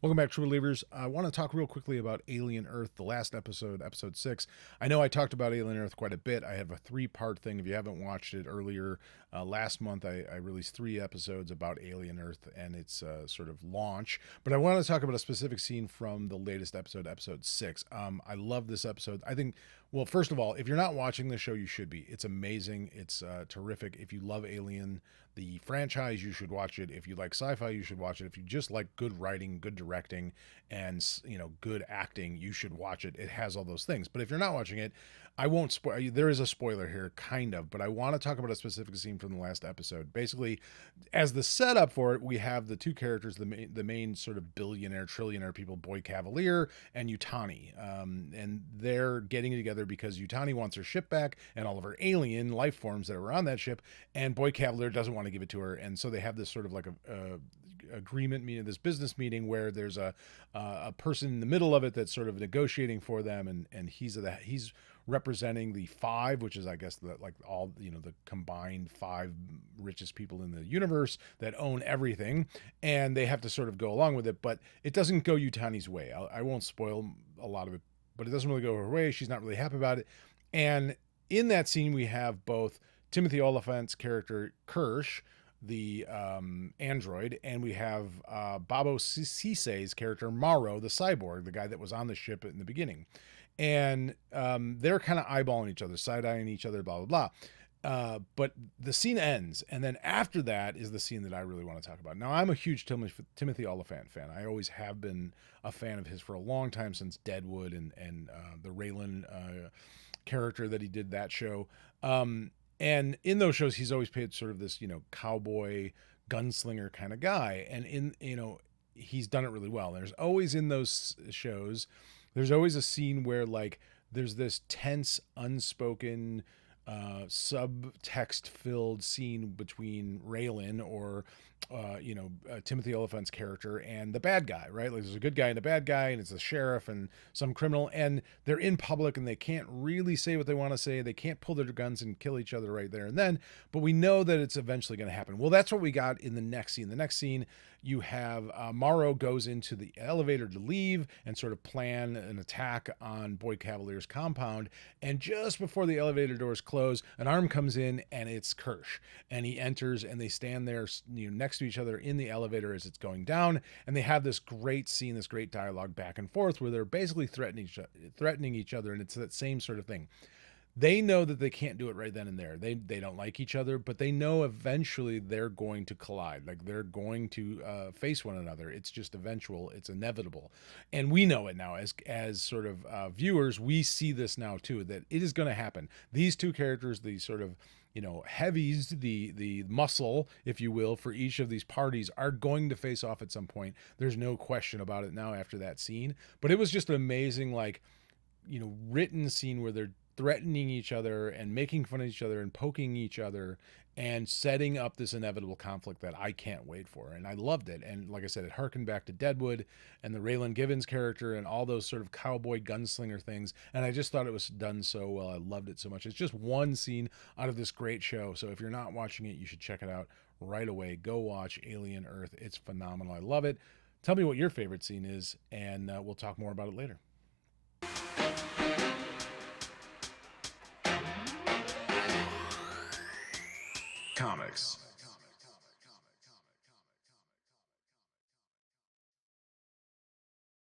Welcome back, True Believers. I want to talk real quickly about Alien Earth, the last episode, episode 6. I know I talked about Alien Earth quite a bit. I have a 3-part thing. If you haven't watched it earlier, last month I released 3 episodes about Alien Earth and its sort of launch. But I want to talk about a specific scene from the latest episode, episode 6. I love this episode. I think, well, first of all, if you're not watching the show, you should be. It's amazing. It's terrific. If you love Alien, the franchise, you should watch it. If you like sci-fi, you should watch it. If you just like good writing, good directing, and good acting, you should watch it. It has all those things. But if you're not watching it, I won't spoil. There is a spoiler here, kind of, but I want to talk about a specific scene from the last episode. Basically, as the setup for it, we have the two characters, the main sort of billionaire, trillionaire people, Boy Cavalier and Utani, and they're getting together because Utani wants her ship back and all of her alien life forms that are on that ship, and Boy Cavalier doesn't want to give it to her, and so they have this sort of like a agreement meeting, this business meeting where there's a person in the middle of it that's sort of negotiating for them, and he's representing the 5, which is, I guess, the combined 5 richest people in the universe that own everything, and they have to sort of go along with it, but it doesn't go Utani's way. I won't spoil a lot of it, but it doesn't really go her way. She's not really happy about it, and in that scene we have both Timothy Oliphant's character Kirsch, the android, and we have Babo Cisse's character Marrow, the cyborg, the guy that was on the ship in the beginning, and they're kind of eyeballing each other, side-eyeing each other, blah blah blah. But the scene ends, and then after that is the scene that I really want to talk about. Now, I'm a huge Timothy Olyphant fan. I always have been a fan of his for a long time, since Deadwood and the Raylan character that he did that show. And in those shows, he's always played sort of this, cowboy gunslinger kind of guy. And he's done it really well. There's always in those shows, there's always a scene where like there's this tense, unspoken, subtext filled scene between Raylan or Timothy Oliphant's character and the bad guy, right? Like there's a good guy and a bad guy, and it's the sheriff and some criminal, and they're in public and they can't really say what they want to say. They can't pull their guns and kill each other right there and then, but we know that it's eventually going to happen. Well, that's what we got in the next scene. The next scene, you have Morrow goes into the elevator to leave and sort of plan an attack on Boy Cavalier's compound, and just before the elevator doors close, an arm comes in, and it's Kirsch, and he enters, and they stand there next to each other in the elevator as it's going down, and they have this great scene, this great dialogue back and forth where they're basically threatening each other, and it's that same sort of thing. They know that they can't do it right then and there. They don't like each other, but they know eventually they're going to collide. Like they're going to face one another. It's just eventual. It's inevitable. And we know it now as sort of viewers. We see this now too, that it is going to happen. These two characters, the sort of heavies, the muscle, if you will, for each of these parties are going to face off at some point. There's no question about it now after that scene. But it was just an amazing, written scene where they're threatening each other and making fun of each other and poking each other and setting up this inevitable conflict that I can't wait for. And I loved it. And like I said, it harkened back to Deadwood and the Raylan Givens character and all those sort of cowboy gunslinger things. And I just thought it was done so well. I loved it so much. It's just one scene out of this great show. So if you're not watching it, you should check it out right away. Go watch Alien Earth. It's phenomenal. I love it. Tell me what your favorite scene is, and we'll talk more about it later. Comics.